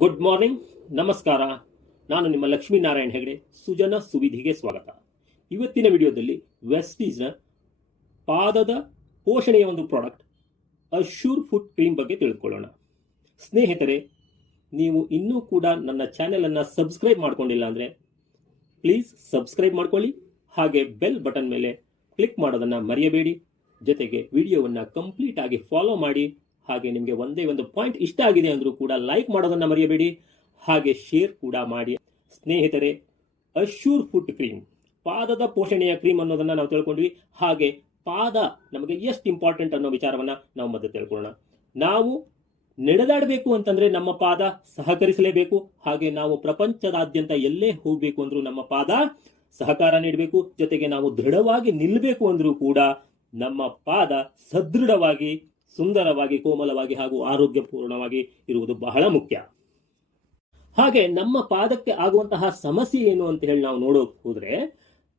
Good morning, ನಮಸ್ಕಾರ. ನಾನು ನಿಮ್ಮ ಲಕ್ಷ್ಮೀನಾರಾಯಣ್ ಹೆಗಡೆ. ಸುಜನ ಸುವಿಧಿಗೆ ಸ್ವಾಗತ. ಇವತ್ತಿನ ವಿಡಿಯೋದಲ್ಲಿ ವೆಸ್ಟೀಸ್ನ ಪಾದದ ಪೋಷಣೆಯ ಒಂದು ಪ್ರಾಡಕ್ಟ್ ಅಶ್ಯೂರ್ ಫುಟ್ ಕ್ರೀಮ್ ಬಗ್ಗೆ ತಿಳ್ಕೊಳ್ಳೋಣ. ಸ್ನೇಹಿತರೆ, ನೀವು ಇನ್ನೂ ಕೂಡ ನನ್ನ ಚಾನೆಲನ್ನು ಸಬ್ಸ್ಕ್ರೈಬ್ ಮಾಡ್ಕೊಂಡಿಲ್ಲ ಅಂದರೆ ಪ್ಲೀಸ್ ಸಬ್ಸ್ಕ್ರೈಬ್ ಮಾಡ್ಕೊಳ್ಳಿ. ಹಾಗೆ ಬೆಲ್ ಬಟನ್ ಮೇಲೆ ಕ್ಲಿಕ್ ಮಾಡೋದನ್ನು ಮರೆಯಬೇಡಿ. ಜೊತೆಗೆ ವಿಡಿಯೋವನ್ನು ಕಂಪ್ಲೀಟ್ ಆಗಿ ಫಾಲೋ ಮಾಡಿ. ಹಾಗೆ ನಿಮಗೆ ಒಂದೇ ಒಂದು ಪಾಯಿಂಟ್ ಇಷ್ಟ ಆಗಿದೆ ಅಂದರೂ ಕೂಡ ಲೈಕ್ ಮಾಡೋದನ್ನು ಮರೆಯಬೇಡಿ. ಹಾಗೆ ಶೇರ್ ಕೂಡ ಮಾಡಿ. ಸ್ನೇಹಿತರೆ, ಅಶ್ಯೂರ್ ಫುಟ್ ಕ್ರೀಮ್ ಪಾದದ ಪೋಷಣೆಯ ಕ್ರೀಮ್ ಅನ್ನೋದನ್ನು ನಾವು ತಿಳ್ಕೊಂಡ್ವಿ. ಹಾಗೆ ಪಾದ ನಮಗೆ ಎಷ್ಟು ಇಂಪಾರ್ಟೆಂಟ್ ಅನ್ನೋ ವಿಚಾರವನ್ನು ನಾವು ಮೊದಲು ತಿಳ್ಕೊಳ್ಳೋಣ. ನಾವು ನಡೆದಾಡಬೇಕು ಅಂತಂದ್ರೆ ನಮ್ಮ ಪಾದ ಸಹಕರಿಸಲೇಬೇಕು. ಹಾಗೆ ನಾವು ಪ್ರಪಂಚದಾದ್ಯಂತ ಎಲ್ಲೇ ಹೋಗಬೇಕು ಅಂದ್ರೂ ನಮ್ಮ ಪಾದ ಸಹಕಾರ ನೀಡಬೇಕು. ಜೊತೆಗೆ ನಾವು ದೃಢವಾಗಿ ನಿಲ್ಲಬೇಕು ಅಂದ್ರೂ ಕೂಡ ನಮ್ಮ ಪಾದ ಸದೃಢವಾಗಿ, ಸುಂದರವಾಗಿ, ಕೋಮಲವಾಗಿ ಹಾಗೂ ಆರೋಗ್ಯಪೂರ್ಣವಾಗಿ ಇರುವುದು ಬಹಳ ಮುಖ್ಯ. ಹಾಗೆ ನಮ್ಮ ಪಾದಕ್ಕೆ ಆಗುವಂತಹ ಸಮಸ್ಯೆ ಏನು ಅಂತ ಹೇಳಿ ನಾವು ನೋಡೋಕೆ ಹೋದ್ರೆ,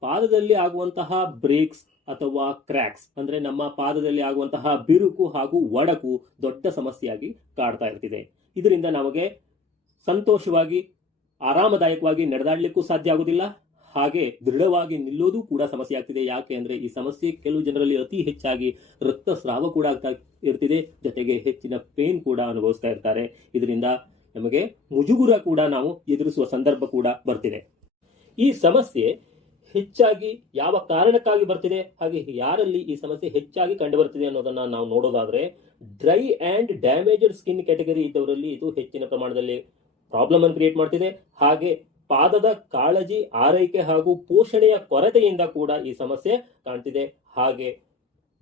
ಪಾದದಲ್ಲಿ ಆಗುವಂತಹ ಬ್ರೇಕ್ಸ್ ಅಥವಾ ಕ್ರ್ಯಾಕ್ಸ್ ಅಂದ್ರೆ ನಮ್ಮ ಪಾದದಲ್ಲಿ ಆಗುವಂತಹ ಬಿರುಕು ಹಾಗೂ ಒಡಕು ದೊಡ್ಡ ಸಮಸ್ಯೆಯಾಗಿ ಕಾಡ್ತಾ ಇರ್ತಿದೆ. ಇದರಿಂದ ನಮಗೆ ಸಂತೋಷವಾಗಿ, ಆರಾಮದಾಯಕವಾಗಿ ನಡೆದಾಡಲಿಕ್ಕೂ ಸಾಧ್ಯ ಆಗುದಿಲ್ಲ. ಹಾಗೆ ದೃಢವಾಗಿ ನಿಲ್ಲೋದು ಕೂಡ ಸಮಸ್ಯೆ ಆಗ್ತಿದೆ. ಯಾಕೆ ಅಂದ್ರೆ ಈ ಸಮಸ್ಯೆ ಕೆಲವು ಜನರಲ್ಲಿ ಅತಿ ಹೆಚ್ಚಾಗಿ ರಕ್ತಸ್ರಾವ ಕೂಡ ಆಗ್ತಾ ಇರ್ತಿದೆ. ಜೊತೆಗೆ ಹೆಚ್ಚಿನ ಪೇನ್ ಕೂಡ ಅನುಭವಿಸ್ತಾ ಇರ್ತಾರೆ. ಇದರಿಂದ ನಮಗೆ ಮುಜುಗುರ ಕೂಡ ನಾವು ಎದುರಿಸುವ ಸಂದರ್ಭ ಕೂಡ ಬರ್ತಿದೆ. ಈ ಸಮಸ್ಯೆ ಹೆಚ್ಚಾಗಿ ಯಾವ ಕಾರಣಕ್ಕಾಗಿ ಬರ್ತಿದೆ, ಹಾಗೆ ಯಾರಲ್ಲಿ ಈ ಸಮಸ್ಯೆ ಹೆಚ್ಚಾಗಿ ಕಂಡು ಬರ್ತಿದೆ ಅನ್ನೋದನ್ನ ನಾವು ನೋಡೋದಾದ್ರೆ, dry and damaged skin category ಇದ್ದವರಲ್ಲಿ ಇದು ಹೆಚ್ಚಿನ ಪ್ರಮಾಣದಲ್ಲಿ ಪ್ರಾಬ್ಲಮ್ ಅನ್ನು ಕ್ರಿಯೇಟ್ ಮಾಡ್ತಿದೆ. ಹಾಗೆ ಪಾದದ ಕಾಳಜಿ, ಆರೈಕೆ ಹಾಗೂ ಪೋಷಣೆಯ ಕೊರತೆಯಿಂದ ಕೂಡ ಈ ಸಮಸ್ಯೆ ಕಾಣ್ತಿದೆ. ಹಾಗೆ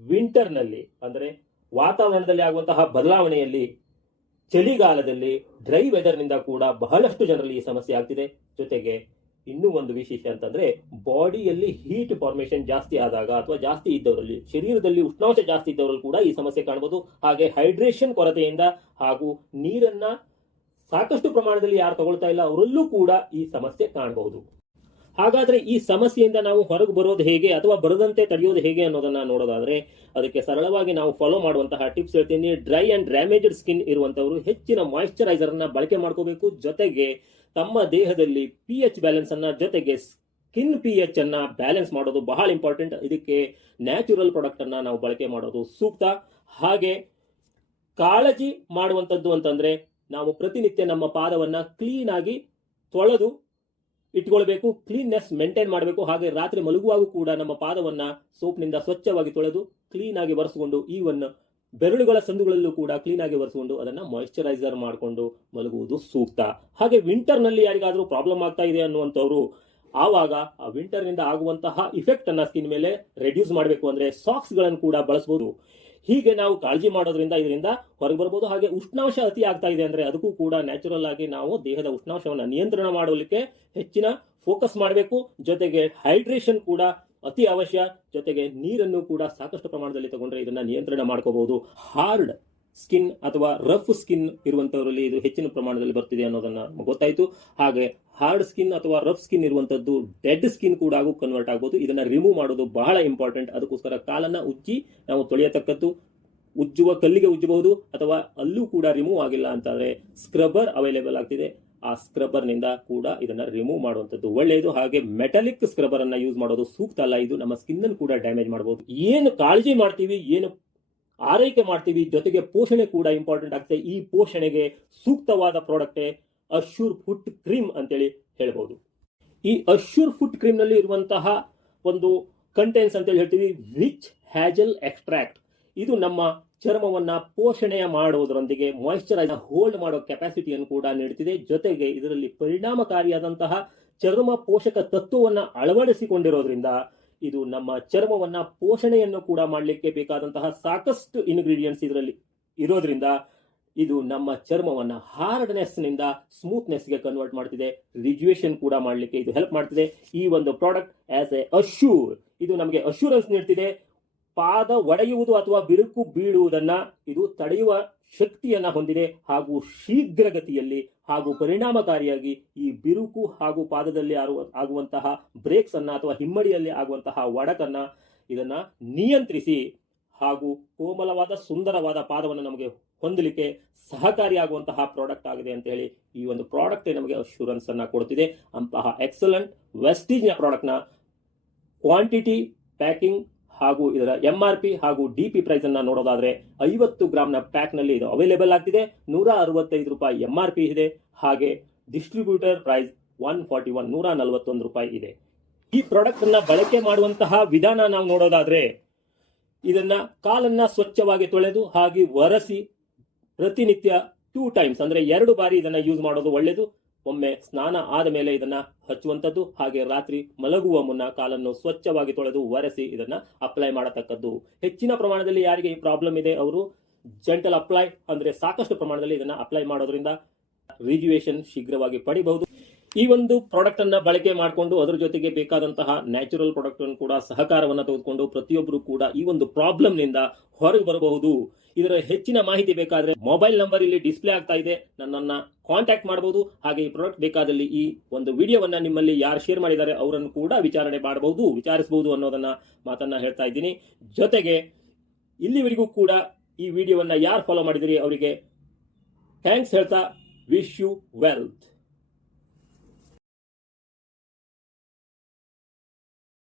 ವಿಂಟರ್ನಲ್ಲಿ ಅಂದ್ರೆ ವಾತಾವರಣದಲ್ಲಿ ಆಗುವಂತಹ ಬದಲಾವಣೆಯಲ್ಲಿ, ಚಳಿಗಾಲದಲ್ಲಿ, ಡ್ರೈ ವೆದರ್ನಿಂದ ಕೂಡ ಬಹಳಷ್ಟು ಜನರಲ್ಲಿ ಈ ಸಮಸ್ಯೆ ಆಗ್ತಿದೆ. ಜೊತೆಗೆ ಇನ್ನೂ ಒಂದು ವಿಶೇಷ ಅಂತಂದ್ರೆ, ಬಾಡಿಯಲ್ಲಿ ಹೀಟ್ ಫಾರ್ಮೇಷನ್ ಜಾಸ್ತಿ ಆದಾಗ ಅಥವಾ ಜಾಸ್ತಿ ಇದ್ದವರಲ್ಲಿ, ಶರೀರದಲ್ಲಿ ಉಷ್ಣಾಂಶ ಜಾಸ್ತಿ ಇದ್ದವರಲ್ಲಿ ಕೂಡ ಈ ಸಮಸ್ಯೆ ಕಾಣಬಹುದು. ಹಾಗೆ ಹೈಡ್ರೇಷನ್ ಕೊರತೆಯಿಂದ ಹಾಗೂ ನೀರನ್ನ ಸಾಕಷ್ಟು ಪ್ರಮಾಣದಲ್ಲಿ ಯಾರು ತಗೊಳ್ತಾ ಇಲ್ಲ ಅವರಲ್ಲೂ ಕೂಡ ಈ ಸಮಸ್ಯೆ ಕಾಣಬಹುದು. ಹಾಗಾದ್ರೆ ಈ ಸಮಸ್ಯೆಯಿಂದ ನಾವು ಹೊರಗೆ ಬರೋದು ಹೇಗೆ ಅಥವಾ ಬರದಂತೆ ತಡೆಯೋದು ಹೇಗೆ ಅನ್ನೋದನ್ನ ನೋಡೋದಾದ್ರೆ, ಅದಕ್ಕೆ ಸರಳವಾಗಿ ನಾವು ಫಾಲೋ ಮಾಡುವಂತಹ ಟಿಪ್ಸ್ ಹೇಳ್ತೀನಿ. ಡ್ರೈ ಅಂಡ್ ಡ್ಯಾಮೇಜ್ಡ್ ಸ್ಕಿನ್ ಇರುವಂತವರು ಹೆಚ್ಚಿನ ಮಾಯಿಶ್ಚರೈಸರ್ ಅನ್ನ ಬಳಕೆ ಮಾಡ್ಕೋಬೇಕು. ಜೊತೆಗೆ ತಮ್ಮ ದೇಹದಲ್ಲಿ pH ಬ್ಯಾಲೆನ್ಸ್ ಅನ್ನ, ಜೊತೆಗೆ ಸ್ಕಿನ್ pH ಅನ್ನ ಬ್ಯಾಲೆನ್ಸ್ ಮಾಡೋದು ಬಹಳ ಇಂಪಾರ್ಟೆಂಟ್. ಇದಕ್ಕೆ ನ್ಯಾಚುರಲ್ ಪ್ರಾಡಕ್ಟ್ ಅನ್ನ ನಾವು ಬಳಕೆ ಮಾಡೋದು ಸೂಕ್ತ. ಹಾಗೆ ಕಾಳಜಿ ಮಾಡುವಂತದ್ದು ಅಂತಂದ್ರೆ, ನಾವು ಪ್ರತಿನಿತ್ಯ ನಮ್ಮ ಪಾದವನ್ನ ಕ್ಲೀನ್ ಆಗಿ ತೊಳೆದು ಇಟ್ಕೊಳ್ಬೇಕು. ಕ್ಲೀನ್ನೆಸ್ ಮೇಂಟೈನ್ ಮಾಡಬೇಕು. ಹಾಗೆ ರಾತ್ರಿ ಮಲಗುವಾಗೂ ಕೂಡ ನಮ್ಮ ಪಾದವನ್ನ ಸೋಪ್ನಿಂದ ಸ್ವಚ್ಛವಾಗಿ ತೊಳೆದು ಕ್ಲೀನ್ ಆಗಿ ಒರೆಸಿಕೊಂಡು, ಈವನ್ ಬೆರಳುಗಳ ಸಂದುಗಳಲ್ಲೂ ಕೂಡ ಕ್ಲೀನ್ ಆಗಿ ಒರೆಸಿಕೊಂಡು ಅದನ್ನ ಮಾಯಿಶ್ಚರೈಸರ್ ಮಾಡಿಕೊಂಡು ಮಲಗುವುದು ಸೂಕ್ತ. ಹಾಗೆ ವಿಂಟರ್ ನಲ್ಲಿ ಯಾರಿಗಾದ್ರೂ ಪ್ರಾಬ್ಲಮ್ ಆಗ್ತಾ ಇದೆ ಅನ್ನುವಂಥವ್ರು, ಆವಾಗ ಆ ವಿಂಟರ್ ನಿಂದ ಆಗುವಂತಹ ಇಫೆಕ್ಟ್ ಅನ್ನ ಸ್ಕಿನ್ ಮೇಲೆ ರೆಡ್ಯೂಸ್ ಮಾಡಬೇಕು ಅಂದ್ರೆ ಸಾಕ್ಸ್ ಗಳನ್ನು ಕೂಡ ಬಳಸಬಹುದು. ಹೀಗೆ ನಾವು ಕಾಳಜಿ ಮಾಡೋದ್ರಿಂದ ಇದರಿಂದ ಹೊರಗೆ ಬರ್ಬೋದು. ಹಾಗೆ ಉಷ್ಣಾಂಶ ಅತಿ ಆಗ್ತಾ ಇದೆ ಅಂದ್ರೆ ಅದಕ್ಕೂ ಕೂಡ ನ್ಯಾಚುರಲ್ ಆಗಿ ನಾವು ದೇಹದ ಉಷ್ಣಾಂಶವನ್ನು ನಿಯಂತ್ರಣ ಮಾಡಲಿಕ್ಕೆ ಹೆಚ್ಚಿನ ಫೋಕಸ್ ಮಾಡಬೇಕು. ಜೊತೆಗೆ ಹೈಡ್ರೇಷನ್ ಕೂಡ ಅತಿ ಅವಶ್ಯ. ಜೊತೆಗೆ ನೀರನ್ನು ಕೂಡ ಸಾಕಷ್ಟು ಪ್ರಮಾಣದಲ್ಲಿ ತಗೊಂಡ್ರೆ ಇದನ್ನ ನಿಯಂತ್ರಣ ಮಾಡ್ಕೋಬಹುದು. ಹಾರ್ಡ್ ಸ್ಕಿನ್ ಅಥವಾ ರಫ್ ಸ್ಕಿನ್ ಇರುವಂತವರಲ್ಲಿ ಇದು ಹೆಚ್ಚಿನ ಪ್ರಮಾಣದಲ್ಲಿ ಬರ್ತಿದೆ ಅನ್ನೋದನ್ನ ಗೊತ್ತಾಯ್ತು. ಹಾಗೆ ಹಾರ್ಡ್ ಸ್ಕಿನ್ ಅಥವಾ ರಫ್ ಸ್ಕಿನ್ ಇರುವಂತದ್ದು ಡೆಡ್ ಸ್ಕಿನ್ ಕೂಡ ಕನ್ವರ್ಟ್ ಆಗಬಹುದು. ಇದನ್ನ ರಿಮೂವ್ ಮಾಡೋದು ಬಹಳ ಇಂಪಾರ್ಟೆಂಟ್. ಅದಕ್ಕೋಸ್ಕರ ಕಾಲನ್ನ ಉಜ್ಜಿ ನಾವು ತೊಳೆಯತಕ್ಕದ್ದು. ಉಜ್ಜುವ ಕಲ್ಲಿಗೆ ಉಜ್ಜಬಹುದು, ಅಥವಾ ಅಲ್ಲೂ ಕೂಡ ರಿಮೂವ್ ಆಗಿಲ್ಲ ಅಂತಂದ್ರೆ ಸ್ಕ್ರಬ್ಬರ್ ಅವೈಲೇಬಲ್ ಆಗ್ತಿದೆ. ಆ ಸ್ಕ್ರಬ್ಬರ್ ನಿಂದ ಕೂಡ ಇದನ್ನ ರಿಮೂವ್ ಮಾಡುವಂತದ್ದು ಒಳ್ಳೆಯದು. ಹಾಗೆ ಮೆಟಾಲಿಕ್ ಸ್ಕ್ರಬ್ಬರ್ ಅನ್ನ ಯೂಸ್ ಮಾಡೋದು ಸೂಕ್ತ ಅಲ್ಲ. ಇದು ನಮ್ಮ ಸ್ಕಿನ್ ಅನ್ನು ಕೂಡ ಡ್ಯಾಮೇಜ್ ಮಾಡಬಹುದು. ಏನು ಕಾಳಜಿ ಮಾಡ್ತೀವಿ, ಏನು ಆರೈಕೆ ಮಾಡ್ತೀವಿ, ಜೊತೆಗೆ ಪೋಷಣೆ ಕೂಡ ಇಂಪಾರ್ಟೆಂಟ್ ಆಗ್ತದೆ. ಈ ಪೋಷಣೆಗೆ ಸೂಕ್ತವಾದ ಪ್ರಾಡಕ್ಟೇ ಅಶ್ಯೂರ್ ಫುಟ್ ಕ್ರೀಮ್ ಅಂತೇಳಿ ಹೇಳ್ಬಹುದು. ಈ ಅಶ್ಯೂರ್ ಫುಟ್ ಕ್ರೀಮ್ ನಲ್ಲಿ ಇರುವಂತಹ ಒಂದು ಕಂಟೆಂಟ್ಸ್ ಅಂತೇಳಿ ಹೇಳ್ತೀವಿ ವಿಚ್ ಹ್ಯಾಜಲ್ ಎಕ್ಸ್ಟ್ರಾಕ್ಟ್. ಇದು ನಮ್ಮ ಚರ್ಮವನ್ನ ಪೋಷಣೆ ಮಾಡುವುದರೊಂದಿಗೆ ಮಾಯಿಶ್ಚರೈಸರ್ ಹೋಲ್ಡ್ ಮಾಡೋ ಕೆಪಾಸಿಟಿಯನ್ನು ಕೂಡ ನೀಡುತ್ತಿದೆ. ಜೊತೆಗೆ ಇದರಲ್ಲಿ ಪರಿಣಾಮಕಾರಿಯಾದಂತಹ ಚರ್ಮ ಪೋಷಕ ತತ್ವವನ್ನ ಅಳವಡಿಸಿಕೊಂಡಿರೋದ್ರಿಂದ ಇದು ನಮ್ಮ ಚರ್ಮವನ್ನ ಪೋಷಣೆಯನ್ನು ಕೂಡ ಮಾಡಲಿಕ್ಕೆ ಬೇಕಾದಂತಹ ಸಾಕಷ್ಟು ಇಂಗ್ರೀಡಿಯೆಂಟ್ಸ್ ಇದರಲ್ಲಿ ಇರೋದ್ರಿಂದ ಇದು ನಮ್ಮ ಚರ್ಮವನ್ನ ಹಾರ್ಡ್ನೆಸ್ ನಿಂದ ಸ್ಮೂತ್ನೆಸ್ ಗೆ ಕನ್ವರ್ಟ್ ಮಾಡ್ತಿದೆ. ರಿಜ್ಯುವೇಷನ್ ಕೂಡ ಮಾಡಲಿಕ್ಕೆ ಇದು ಹೆಲ್ಪ್ ಮಾಡ್ತಿದೆ. ಈ ಒಂದು ಪ್ರಾಡಕ್ಟ್ ಆಸ್ ಎ ಅಶ್ಯೂರ್, ಇದು ನಮಗೆ ಅಶ್ಯೂರೆನ್ಸ್ ನೀಡ್ತಿದೆ. ಪಾದ ಒಡೆಯುವುದು ಅಥವಾ ಬಿರುಕು ಬೀಳುವುದನ್ನ ಇದು ತಡೆಯುವ ಶಕ್ತಿಯನ್ನ ಹೊಂದಿದೆ. ಹಾಗೂ ಶೀಘ್ರಗತಿಯಲ್ಲಿ ಹಾಗೂ ಪರಿಣಾಮಕಾರಿಯಾಗಿ ಈ ಬಿರುಕು ಹಾಗೂ ಪಾದದಲ್ಲಿ ಆಗುವಂತಹ ಬ್ರೇಕ್ಸ್ ಅನ್ನ ಅಥವಾ ಹಿಮ್ಮಡಿಯಲ್ಲಿ ಆಗುವಂತಹ ಒಡಕನ್ನ ಇದನ್ನ ನಿಯಂತ್ರಿಸಿ ಹಾಗೂ ಕೋಮಲವಾದ ಸುಂದರವಾದ ಪಾದವನ್ನು ನಮಗೆ ಹೊಂದಲಿಕ್ಕೆ ಸಹಕಾರಿಯಾಗುವಂತಹ ಪ್ರಾಡಕ್ಟ್ ಆಗಿದೆ ಅಂತ ಹೇಳಿ ಈ ಒಂದು ಪ್ರಾಡಕ್ಟ್ ನಮಗೆ ಅಶ್ಯೂರೆನ್ಸ್ ಅನ್ನ ಕೊಡ್ತಿದೆ. ಅಂತಹ ಎಕ್ಸಲೆಂಟ್ ವೆಸ್ಟೀಜ್ನ ಪ್ರಾಡಕ್ಟ್ನ ಕ್ವಾಂಟಿಟಿ, ಪ್ಯಾಕಿಂಗ್ ಹಾಗೂ ಇದರ MRP ಹಾಗೂ DP ಪ್ರೈಸ್ ಅನ್ನ ನೋಡೋದಾದ್ರೆ 50 ಗ್ರಾಮ್ನ ಪ್ಯಾಕ್ ನಲ್ಲಿ ಇದು ಅವೈಲೇಬಲ್ ಆಗ್ತಿದೆ. 165 ರೂಪಾಯಿ MRP ಇದೆ. ಹಾಗೆ ಡಿಸ್ಟ್ರಿಬ್ಯೂಟರ್ ಪ್ರೈಸ್ 141 ರೂಪಾಯಿ ಇದೆ. ಈ ಪ್ರಾಡಕ್ಟ್ ಅನ್ನ ಬಳಕೆ ಮಾಡುವಂತಹ ವಿಧಾನ ನಾವು ನೋಡೋದಾದ್ರೆ ಇದನ್ನ ಕಾಲನ್ನ ಸ್ವಚ್ಛವಾಗಿ ತೊಳೆದು ಹಾಗೆ ಒರೆಸಿ ಪ್ರತಿನಿತ್ಯ 2 ಟೈಮ್ಸ್ ಅಂದ್ರೆ 2 ಬಾರಿ ಇದನ್ನ ಯೂಸ್ ಮಾಡೋದು ಒಳ್ಳೆಯದು. ಒಮ್ಮೆ ಸ್ನಾನ ಆದ ಮೇಲೆ ಇದನ್ನ ಹಚ್ಚುವಂಥದ್ದು, ಹಾಗೆ ರಾತ್ರಿ ಮಲಗುವ ಮುನ್ನ ಕಾಲನ್ನು ಸ್ವಚ್ಛವಾಗಿ ತೊಳೆದು ಒರೆಸಿ ಇದನ್ನ ಅಪ್ಲೈ ಮಾಡತಕ್ಕದ್ದು. ಹೆಚ್ಚಿನ ಪ್ರಮಾಣದಲ್ಲಿ ಯಾರಿಗೆ ಈ ಪ್ರಾಬ್ಲಮ್ ಇದೆ ಅವರು ಜೆಂಟಲ್ ಅಪ್ಲೈ ಅಂದ್ರೆ ಸಾಕಷ್ಟು ಪ್ರಮಾಣದಲ್ಲಿ ಇದನ್ನ ಅಪ್ಲೈ ಮಾಡೋದ್ರಿಂದ ರಿಜ್ಯುವೇಷನ್ ಶೀಘ್ರವಾಗಿ ಪಡಿಬಹುದು. ಈ ಒಂದು ಪ್ರಾಡಕ್ಟ್ ಅನ್ನ ಬಳಕೆ ಮಾಡಿಕೊಂಡು ಅದರ ಜೊತೆಗೆ ಬೇಕಾದಂತಹ ನ್ಯಾಚುರಲ್ ಪ್ರಾಡಕ್ಟ್ ಅನ್ನು ಕೂಡ ಸಹಕಾರವನ್ನ ತೆಗೆದುಕೊಂಡು ಪ್ರತಿಯೊಬ್ಬರು ಕೂಡ ಈ ಒಂದು ಪ್ರಾಬ್ಲಮ್ ನಿಂದ ಹೊರಗೆ ಬರಬಹುದು. ಇದರ ಹೆಚ್ಚಿನ ಮಾಹಿತಿ ಬೇಕಾದ್ರೆ ಮೊಬೈಲ್ ನಂಬರ್ ಇಲ್ಲಿ ಡಿಸ್ಪ್ಲೇ ಆಗ್ತಾ ಇದೆ, ನನ್ನನ್ನ ಕಾಂಟ್ಯಾಕ್ಟ್ ಮಾಡಬಹುದು. ಹಾಗೆ ಈ ಪ್ರಾಡಕ್ಟ್ ಬೇಕಾದಲ್ಲಿ ಈ ಒಂದು ವಿಡಿಯೋವನ್ನ ನಿಮ್ಮಲ್ಲಿ ಯಾರು ಶೇರ್ ಮಾಡಿದ್ದಾರೆ ಅವರನ್ನು ಕೂಡ ವಿಚಾರಿಸಬಹುದು ಅನ್ನೋದನ್ನ ಮಾತನ್ನ ಹೇಳ್ತಾ ಇದ್ದೀನಿ. ಜೊತೆಗೆ ಇಲ್ಲಿವರೆಗೂ ಕೂಡ ಈ ವಿಡಿಯೋವನ್ನ ಯಾರು ಫಾಲೋ ಮಾಡಿದಿರಿ ಅವರಿಗೆ ಥ್ಯಾಂಕ್ಸ್ ಹೇಳ್ತಾ ವಿಶ್ ಯು ವೆಲ್ತ್.